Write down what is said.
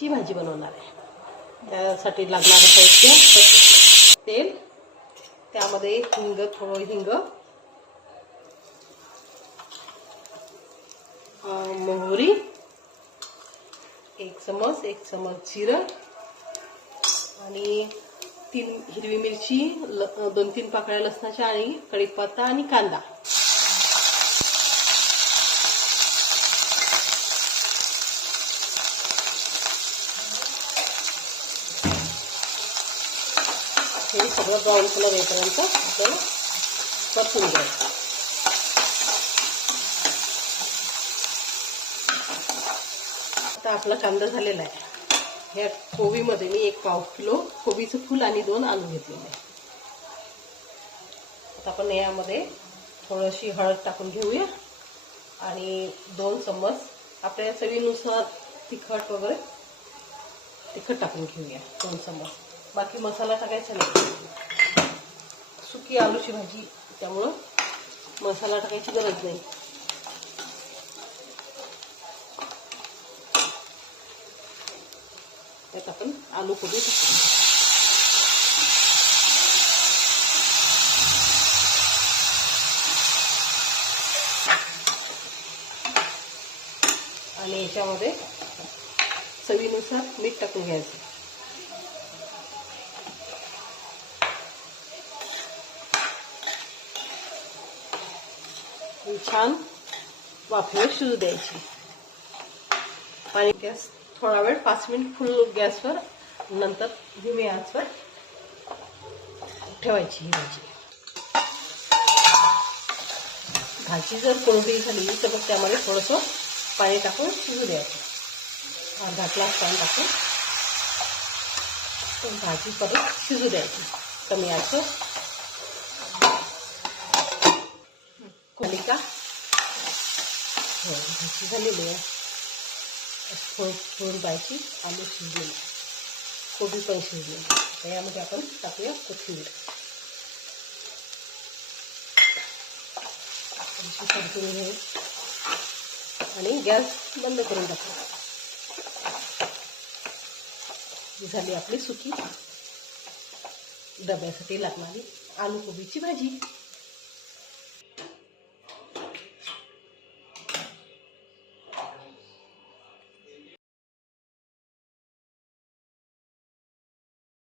ची भाजी बनवणार आहे. त्यासाठी लागणारं साहित्य तेल. त्यामध्ये हिंग थोडं हिंग. मोहरी. एक चमच एक चमच जिरं. आणि तीन हिरवी मिरची ल- दोन तीन पाकळ्या लसणाच्या आणि कढीपत्ता आणि कांदा. हे सगळं ब्राऊन कलर येईपर्यंत आपल्याला परतून घ्यायचं आता आपला कांदा झालेला आहे. ह्या कोबीमध्ये मी एक पाव किलो कोबीचं फुल आणि दोन आलू घेतलेले आहे. आता आपण यामध्ये थोडीशी हळद टाकून घेऊया. आणि दोन चम्मच आपल्या चवीनुसार तिखट वगैरे तिखट टाकून घेऊया. दोन चम्मच. बाकी मसाला टाकायचा नाही. सुकी आलूची भाजी त्यामुळं मसाला टाकायची गरज नाही. त्यात आपण आलू कोबी टाकतो आणि याच्यामध्ये चवीनुसार मीठ टाकून घ्यायचं. छान वाफेवर शिजू द्यायची पाणी गॅस थोडा वेळ पाच मिनिट फुल गॅसवर नंतर धीमे आचवर ठेवायची ही भाजी भाजी जर कोरडी झाली तर मग त्यामध्ये थोडंसं पाणी टाकून शिजू द्यायचं अर्धा ग्लास पाणी टाकून भाजी परत शिजू द्यायची कमी आचवर कोलिका हो भाजी झालेली आहे. फोड फोड पाहिजे आलू शिजलेलं. कोबी पण शिजलेली तर यामध्ये आपण टाकूया कोथिंबीर. परतून घेऊ. आणि गॅस बंद करून टाकू. ही झाली आपली सुकी. डब्यासाठी लागणारी आलू कोबीची भाजी.